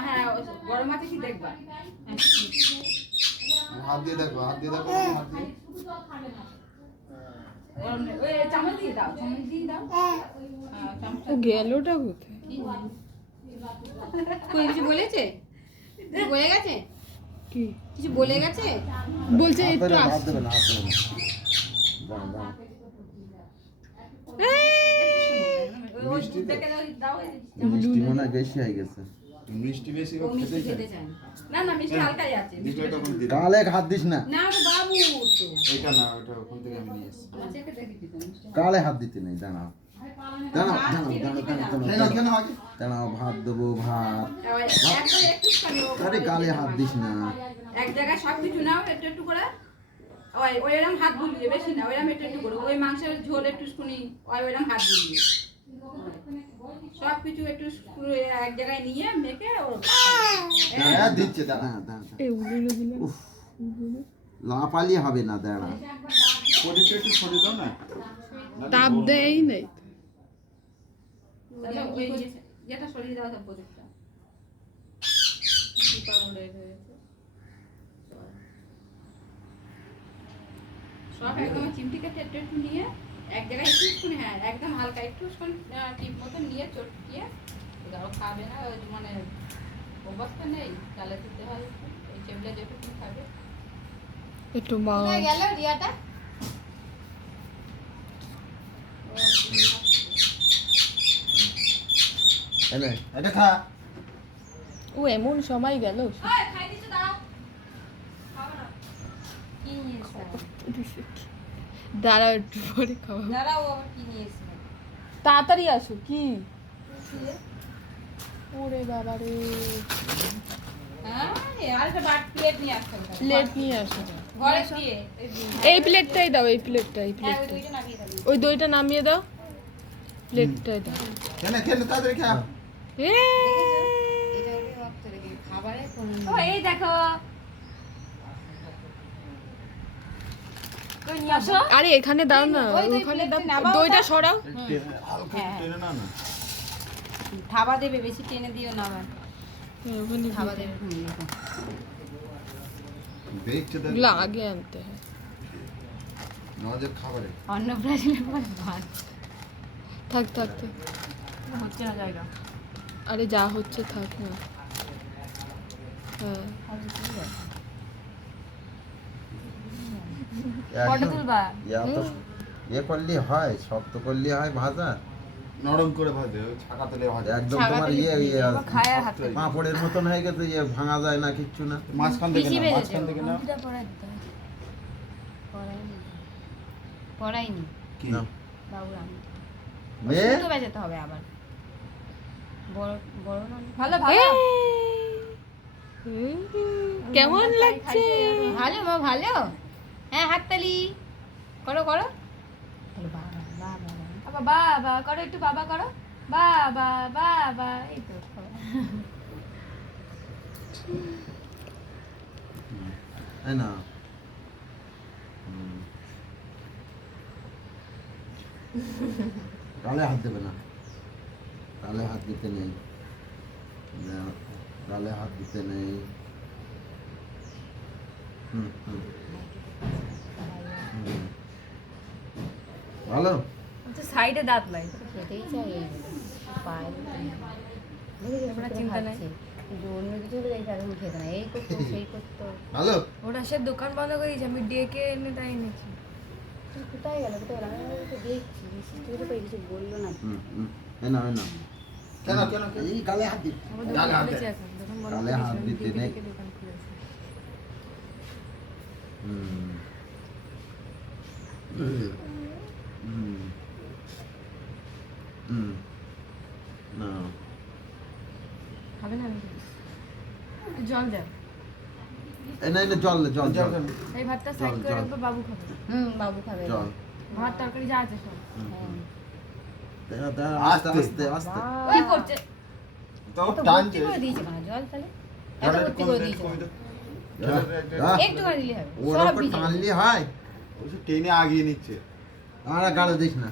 হ্যাঁ গরম আছে কি দেখবা হাত দিয়ে দেখো হাত দিয়ে ওই চামচ দিয়ে দাও গেলোটা কোথায়? কই কিছু বলেছে বলে গেছে কি কিছু বলে গেছে বলছে একটু হাত আসছে। দেবে না হাত দেবে না দাঁড়ান মিষ্টি মনে হয় বেশি হয়ে গেছে মিষ্টি বেশি ও মিষ্টি খেতে চায় না না মিষ্টি হালকাই আছে গালে হাত দিস না না ওটা বাবু তো এটা না ওটা ওখান থেকে আমি নিয়ে এসেছি আমার চেখে দেখি দিতে মিষ্টি গালে হাত দিতে নেই দাঁড়াও দাঁড়াও ভাত দেবো ভাত আরে গালে হাত দিস না এক জায়গায় সব কিছু নাও একটু একটু করে ওই এরকম হাত বুলিয়ে বেশি না ওইরকম একটু একটু করে ওই মাংসের ঝোল একটু শুনি ওইরকম হাত বুলিয়ে সব কিছু একটু এক জায়গায় নিয়ে মেখে হ্যাঁ দিচ্ছে দাঁড়া এগুলো দিলে উফ লাপালি হবে না দাঁড়া পরিচয় একটু সরে দাও না তাপ দেয় নাই যেটা সরিয়ে দেওয়া সব প্রদীপটা সব একদম চিমটি কেটে একটু একটু নিয়ে এক জায়গায় একটু হ্যাঁ একদম হালকা একটু টিপ মতো নিয়ে চটকিয়ে এটাও খাবে না মানে অবস্থা নেই চালে দিতে হয় এই টেবিলে যেটুকু খাবে একটু মা গেল রিয়াটা এনে এটা খা ও এমন সময় গেল খাই দিতে দাও খাবো না কি নিয়েছ দাঁড়া একটু পরে খাওয়া দাঁড়াও আবার কি নিয়েছ তাড়াতাড়ি আসো কি ওরে বাবা রে হ্যাঁ আর একটা বাট প্লেট নিয়ে আসতে হবে প্লেট নিয়ে আসো ঘরে গিয়ে এই প্লেটটাই দাও এই প্লেটটা হ্যাঁ ওই দুইটা নামিয়ে দাও ওই দইটা নামিয়ে দাও প্লেটটাই দাও কেন তাড়াতাড়ি খা এ ও এই দেখো কই নিয়ে আসো আরে এখানে দাও না ওই দুই ওখানে প্লেটটা দাও নামাও দইটা তো। সরাও হালকা টেনে না না থাবা দেবে বেশি টেনে দিও না আবার হ্যাঁ, ওখানে থাবা দিয়ে দেবে দাও। দেখছে দেখ এগুলো আগে আনতে হয় নজর খাবারে অন্নপ্রাশনের পর ভাত থাক থাক থাক হচ্ছে না জায়গা আরে যা হচ্ছে থাক না হ্যাঁ ফটো তুলবা করলে হয় শক্ত করলে হয় ভাজা নরম করে ভাজে ওই ছাকা তেলে ভাজে একদম ছাগা তোমার তেলে ইয়ে এবার খায় আর হাতে পাঁপড়ের মতন হয়ে গেছে ইয়ে ভাঙা যায় না কিচ্ছু না মাঝখান থেকে পিসি না বেজেছে মাঝখান থেকে না কম্পিউটার পড়াইনি কি না। বাবুর আমি মেয়ে সুতো বেজাতে হবে আবার বড় বড় মানে ভালো ভালো কেমন লাগছে ভালো মা ভালো হ্যাঁ হাততালি করো করো বাবা বাবা করো একটু বাবা করো বাবা বাবা এই তো এই না গালে হাত দেবে না গালে হাত দিতে নেই গালে হাত দিতে নেই হুম হুম হুম। ভালো তো সাইডে দাঁত লাই খেতেই চাই পায় আমরা চিন্তা নাই অন্য কিছু হলে এই সারাদিন খেতে না এই করতো সেই করতো ভালো ওরা সে দোকান বন্ধ করে দিয়েছে আমি ডেকে এনে তাই এনেছি তুই কোথায় গেল আমি তো দেখছি তুই তো কিছু বললো না হুম হুম এই না কেন কেন এই গালে হাত দিতে গালে হাত দে। এখন দোকান বন্ধ গালে হাত দিতে নেই দোকান খুলেছে হুম হুম হুম না খাবে না জল দেব এই না জল জল জল এই ভাতটা সাইড করে জল। রাখবো বাবু খাবে বাবু খাবে জল ভাত তরকারি যা আছে সব আস্তে আস্তে আস্তে ওই করছে তো তো টানছে ভর্তি করে দিয়েছে মানে জল তাহলে এত জলের ভর্তি করে দিয়েছে একটু করে দিলে হবে ওর সব উপর ভিজে টানলি হয় টেনে আগিয়ে নিচ্ছে আর গালে দিস না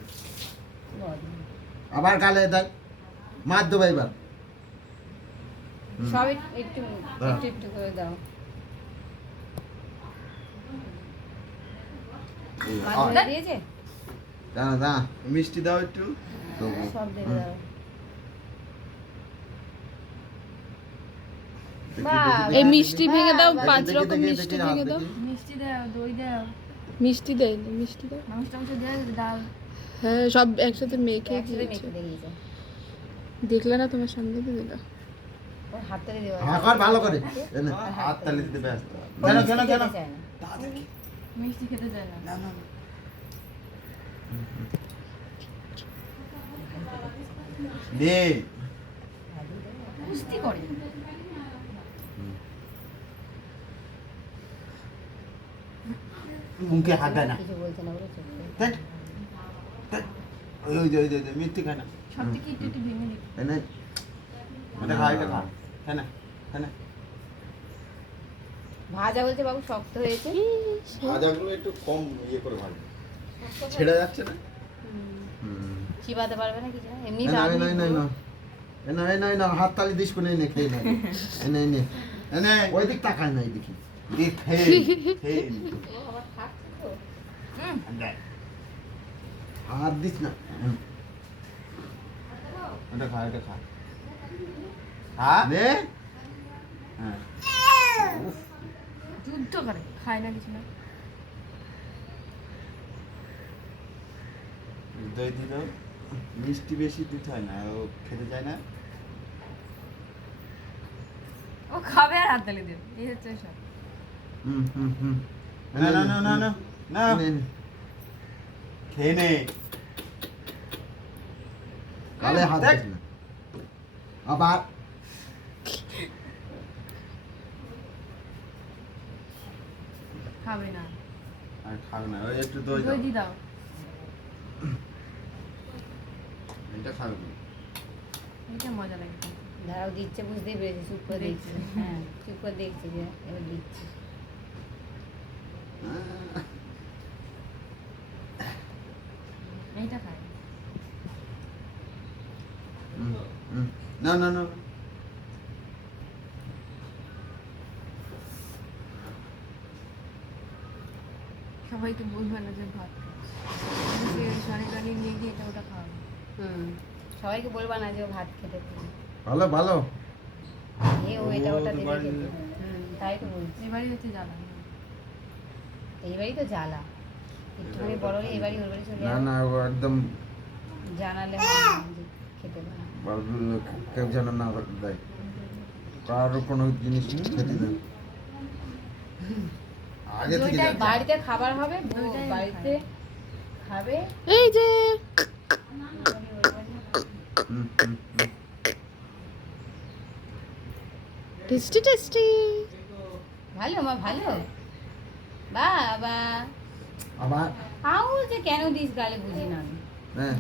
বল। আবার গালে দেয় মার দেবো এবার সব একটু একটু একটু করে দাও। মাঝে দিয়েছে দাঁড়া দাঁড়া মিষ্টি দাও একটু। দেবো। সব দিয়ে দাও। দেখি, বাহ, দেখি, এই দেখি, মিষ্টি দেখি, ভেঙে দাও, দেখি, 5 দেখি, রকম দেখি, মিষ্টি দেখি, হাত ভেঙে দাও। দেখি। মিষ্টি দাও, দই দাও, মিষ্টি দেয় না, মিষ্টি দাও। মাংস টাংস দাও। হ্যাঁ, সব একসাথে মেখে একসাথে দিয়েছে। মেখে দিয়েছে। দেখলে না তোমার সামনে দিয়ে দিলা। ওর হাতটা দিয়ে দেওয়া। হ্যাঁ, কর ভালো করে এই নে। হাত তালি দিতে ব্যস্ত। ও কেন মিষ্টি কেন কেন? খেতে চায় না। মিষ্টি খেতে চায় না। না না না। নে কুস্তি করে। মুখে হাত দেয় না। কিছু বলছে না বলে চুপ করে। দেখ, দেখ। ওই যে মিথ্যে খায় না। সব থেকে একটু একটু ভেঙে দিই। এই নে। এটা খা এটা খা। খায় না খায় না। ভাজা বলছে বাবু শক্ত হয়েছে। ভাজাগুলো একটু কম ইয়ে করে ভাজা। ছেড়ে যাচ্ছে না? হুম। চিবাতে পারবে না কিছু না এমনি এই না, এই না, এই না, এই না। এই না, এই না, এই না, হাত তালি দিস কোনে নে খেয়ে নে। এই নে, এই নে। এনে ওই দিক তাকায় না এইদিকে। দি খেয়ে খেয়ে নি। ও আবার খাচ্ছে তো। দেখ, হাত দিস না। হুম। এটা খা এটা খা। খা। নে। হ্যাঁ। যুদ্ধ করে খায় না কিছু না। দই দিল মিষ্টি বেশি দিতে হয় না, ও খেতে চায় না। ও খাবে আর হাত তালি দেবে এই হচ্ছে সব। হুম, হুম, হুম। না না না না না না নে, নে। খেয়ে নে। গালে হাত দেখ। দিস না। আবার খাবে না। আর খাবে না, ওই একটু দই দাও। দই দি দাও। এটা খাবে না। এটা মজা লাগে। দাঁড়াও দিচ্ছে বুঝতেই পেরেছি চুপ করে দেখছি। হ্যাঁ চুপ করে দেখছি যে এবার দিচ্ছি। এইটা খায়। হুম, হুম। না না না সবাইকে বলবে না যে ভাত শাড়ি টানি নিয়ে গিয়ে এটা ওটা খাওয়াবে। সবাইকে বলবা না যে ও ভাত খেতে পারে। ভালো ভালো এ ও এটা ওটা ও, দেবে বাড়ি- খেতে। তাই তো বলছি। এবারই হচ্ছে জ্বালা। এইবারই তো জ্বালা। একটুখানি বড় হলে এবারই ওর বাড়ি চলে না যাবে। না ও একদম জানালে হয় না যে খেতে পারে। কেউ যেন না দেয় কারো কোনো জিনিস খেতে দেয় আগে থেকে দুইটাই জানি। বাড়িতে খাবার হবে বাড়িতে খাবে। এই যে হুম, হুম, হুম। Tasty tasty. ভালো মা ভালো বাবা। আবার আউ যে কেন দিস গালে বুঝি না আমি। হ্যাঁ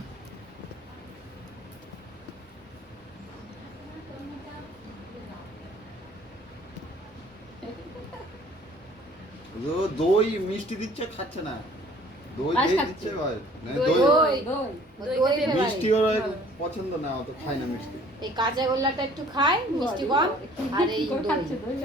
ও দই মিষ্টি দিচ্ছে খাচ্ছে না, দই আর দিয়ে খাচ্ছে। দিচ্ছে ভাই না, দই দই দই দই দই খেতে মিষ্টি পারে। ওর পছন্দ না, অত খায় না মিষ্টি। এই কাঁচা গোল্লাটা একটু খায় মিষ্টি কম আর এই দই খাচ্ছে দই